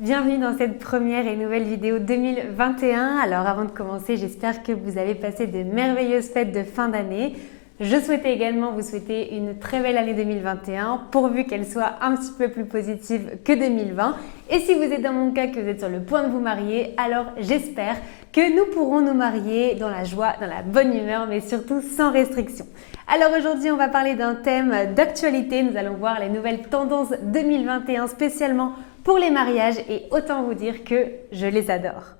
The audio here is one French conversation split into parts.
Bienvenue dans cette première et nouvelle vidéo 2021. Alors avant de commencer, j'espère que vous avez passé de merveilleuses fêtes de fin d'année. Je souhaitais également vous souhaiter une très belle année 2021, pourvu qu'elle soit un petit peu plus positive que 2020. Et si vous êtes dans mon cas, que vous êtes sur le point de vous marier, alors j'espère que nous pourrons nous marier dans la joie, dans la bonne humeur, mais surtout sans restriction. Alors aujourd'hui, on va parler d'un thème d'actualité. Nous allons voir les nouvelles tendances 2021 spécialement pour les mariages et autant vous dire que je les adore.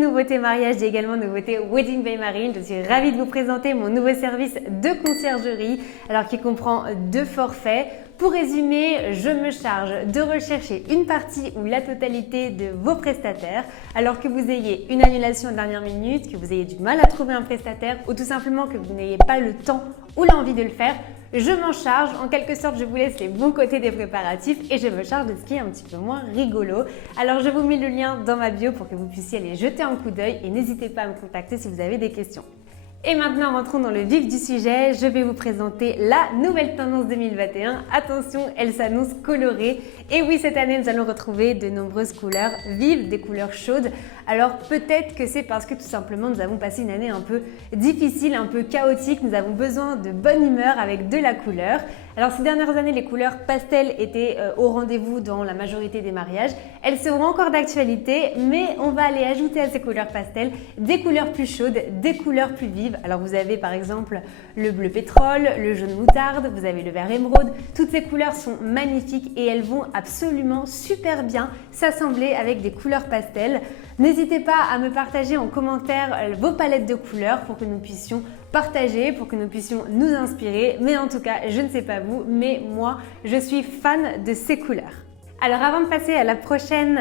Nouveauté mariage, j'ai également nouveauté Wedding by Marine. Je suis ravie de vous présenter mon nouveau service de conciergerie, alors qui comprend 2 forfaits. Pour résumer, je me charge de rechercher une partie ou la totalité de vos prestataires, alors que vous ayez une annulation à dernière minute, que vous ayez du mal à trouver un prestataire ou tout simplement que vous n'ayez pas le temps ou l'envie de le faire. Je m'en charge, en quelque sorte je vous laisse les bons côtés des préparatifs et je me charge de ce qui est un petit peu moins rigolo. Alors je vous mets le lien dans ma bio pour que vous puissiez aller jeter un coup d'œil et n'hésitez pas à me contacter si vous avez des questions. Et maintenant rentrons dans le vif du sujet, je vais vous présenter la nouvelle tendance 2021. Attention, elle s'annonce colorée. Et oui, cette année nous allons retrouver de nombreuses couleurs vives, des couleurs chaudes. Alors peut-être que c'est parce que tout simplement nous avons passé une année un peu difficile, un peu chaotique. Nous avons besoin de bonne humeur avec de la couleur. Alors ces dernières années, les couleurs pastel étaient au rendez-vous dans la majorité des mariages. Elles seront encore d'actualité, mais on va aller ajouter à ces couleurs pastel des couleurs plus chaudes, des couleurs plus vives. Alors vous avez par exemple le bleu pétrole, le jaune moutarde, vous avez le vert émeraude. Toutes ces couleurs sont magnifiques et elles vont absolument super bien s'assembler avec des couleurs pastel. N'hésitez pas à me partager en commentaire vos palettes de couleurs pour que nous puissions partager, pour que nous puissions nous inspirer. Mais en tout cas, je ne sais pas vous, mais moi, je suis fan de ces couleurs. Alors avant de passer à la prochaine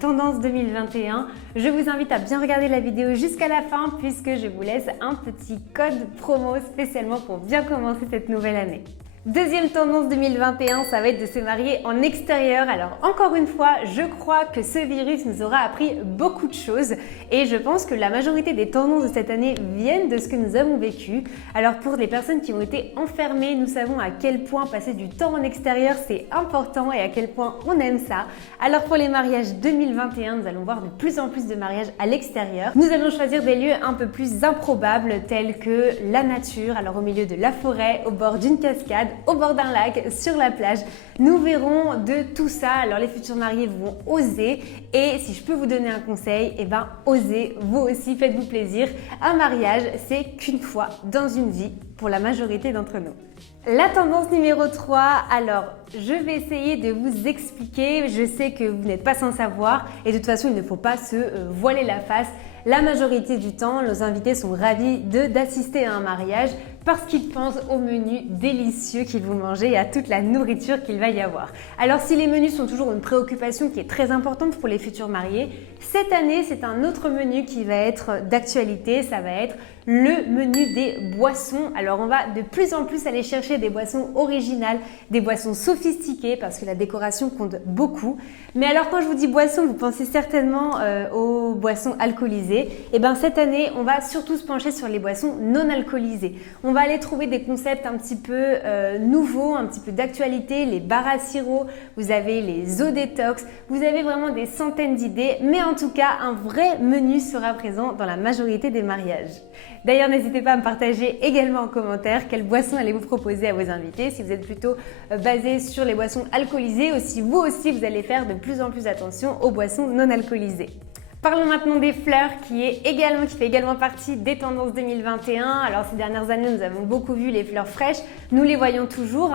tendance 2021, je vous invite à bien regarder la vidéo jusqu'à la fin puisque je vous laisse un petit code promo spécialement pour bien commencer cette nouvelle année. Deuxième tendance 2021, ça va être de se marier en extérieur. Alors encore une fois, je crois que ce virus nous aura appris beaucoup de choses et je pense que la majorité des tendances de cette année viennent de ce que nous avons vécu. Alors pour les personnes qui ont été enfermées, nous savons à quel point passer du temps en extérieur c'est important et à quel point on aime ça. Alors pour les mariages 2021, nous allons voir de plus en plus de mariages à l'extérieur. Nous allons choisir des lieux un peu plus improbables tels que la nature, alors au milieu de la forêt, au bord d'une cascade, au bord d'un lac, sur la plage. Nous verrons de tout ça. Alors les futurs mariés vont oser et si je peux vous donner un conseil, osez, vous aussi, faites-vous plaisir. Un mariage, c'est qu'une fois dans une vie pour la majorité d'entre nous. La tendance numéro 3, alors je vais essayer de vous expliquer, je sais que vous n'êtes pas sans savoir et de toute façon il ne faut pas se voiler la face. La majorité du temps, nos invités sont ravis d'assister à un mariage parce qu'ils pensent aux menus délicieux qu'ils vont manger et à toute la nourriture qu'il va y avoir. Alors si les menus sont toujours une préoccupation qui est très importante pour les futurs mariés, cette année c'est un autre menu qui va être d'actualité, ça va être le menu des boissons. Alors on va de plus en plus aller chercher des boissons originales, des boissons sophistiquées parce que la décoration compte beaucoup. Mais alors quand je vous dis boissons, vous pensez certainement aux boissons alcoolisées. Et bien cette année, on va surtout se pencher sur les boissons non alcoolisées. On va aller trouver des concepts un petit peu nouveaux, un petit peu d'actualité, les bars à sirop, vous avez les eaux détox, vous avez vraiment des centaines d'idées. Mais en tout cas, un vrai menu sera présent dans la majorité des mariages. D'ailleurs, n'hésitez pas à me partager également en commentaire quelles boissons allez-vous proposer à vos invités, si vous êtes plutôt basé sur les boissons alcoolisées ou si vous aussi vous allez faire de plus en plus attention aux boissons non alcoolisées. Parlons maintenant des fleurs qui fait également partie des tendances 2021. Alors ces dernières années, nous avons beaucoup vu les fleurs fraîches, nous les voyons toujours.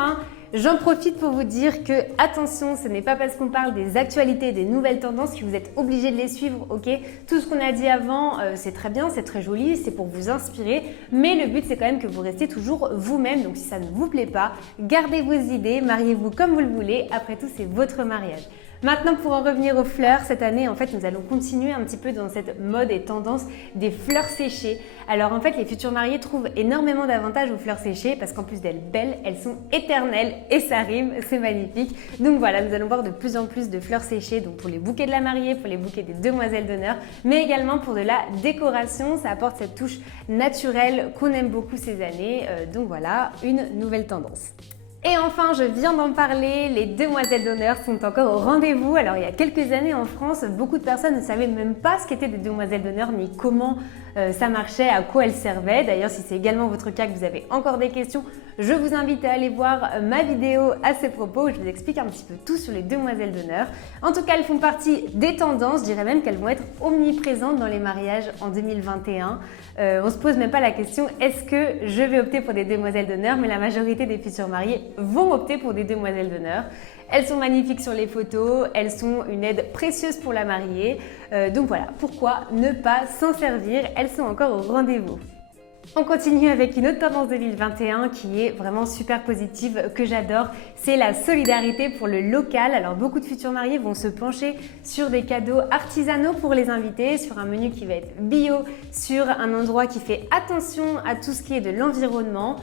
J'en profite pour vous dire que attention, ce n'est pas parce qu'on parle des actualités, des nouvelles tendances que vous êtes obligé de les suivre, ok? Tout ce qu'on a dit avant, c'est très bien, c'est très joli, c'est pour vous inspirer, mais le but c'est quand même que vous restiez toujours vous-même. Donc si ça ne vous plaît pas, gardez vos idées, mariez-vous comme vous le voulez. Après tout, c'est votre mariage. Maintenant, pour en revenir aux fleurs, cette année, en fait, nous allons continuer un petit peu dans cette mode et tendance des fleurs séchées. Alors, en fait, les futurs mariés trouvent énormément d'avantages aux fleurs séchées parce qu'en plus d'être belles, elles sont éternelles et ça rime, c'est magnifique. Donc voilà, nous allons voir de plus en plus de fleurs séchées, donc pour les bouquets de la mariée, pour les bouquets des demoiselles d'honneur, mais également pour de la décoration. Ça apporte cette touche naturelle qu'on aime beaucoup ces années. Donc voilà, une nouvelle tendance. Et enfin, je viens d'en parler, les demoiselles d'honneur sont encore au rendez-vous. Alors il y a quelques années en France, beaucoup de personnes ne savaient même pas ce qu'étaient des demoiselles d'honneur ni comment ça marchait, à quoi elles servaient. D'ailleurs, si c'est également votre cas, que vous avez encore des questions, je vous invite à aller voir ma vidéo à ce propos où je vous explique un petit peu tout sur les demoiselles d'honneur. En tout cas, elles font partie des tendances, je dirais même qu'elles vont être omniprésentes dans les mariages en 2021. On se pose même pas la question, est-ce que je vais opter pour des demoiselles d'honneur? Mais la majorité des futurs mariés vont opter pour des demoiselles d'honneur. Elles sont magnifiques sur les photos, elles sont une aide précieuse pour la mariée. Donc voilà, pourquoi ne pas s'en servir? Elles sont encore au rendez-vous. On continue avec une autre tendance 2021 qui est vraiment super positive, que j'adore, c'est la solidarité pour le local. Alors beaucoup de futurs mariés vont se pencher sur des cadeaux artisanaux pour les invités, sur un menu qui va être bio, sur un endroit qui fait attention à tout ce qui est de l'environnement.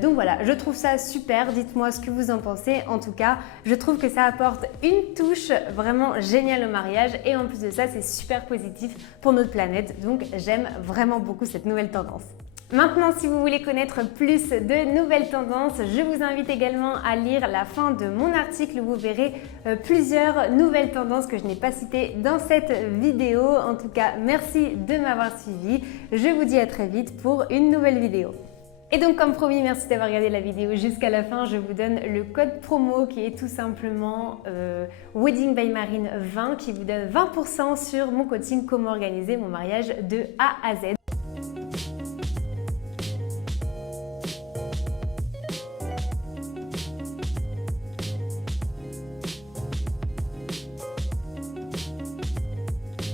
Donc voilà, je trouve ça super, dites-moi ce que vous en pensez. En tout cas, je trouve que ça apporte une touche vraiment géniale au mariage et en plus de ça, c'est super positif pour notre planète. Donc j'aime vraiment beaucoup cette nouvelle tendance. Maintenant, si vous voulez connaître plus de nouvelles tendances, je vous invite également à lire la fin de mon article où vous verrez plusieurs nouvelles tendances que je n'ai pas citées dans cette vidéo. En tout cas, merci de m'avoir suivi. Je vous dis à très vite pour une nouvelle vidéo. Et donc comme promis, merci d'avoir regardé la vidéo jusqu'à la fin. Je vous donne le code promo qui est tout simplement Wedding by Marine 20 qui vous donne 20% sur mon coaching Comment organiser mon mariage de A à Z.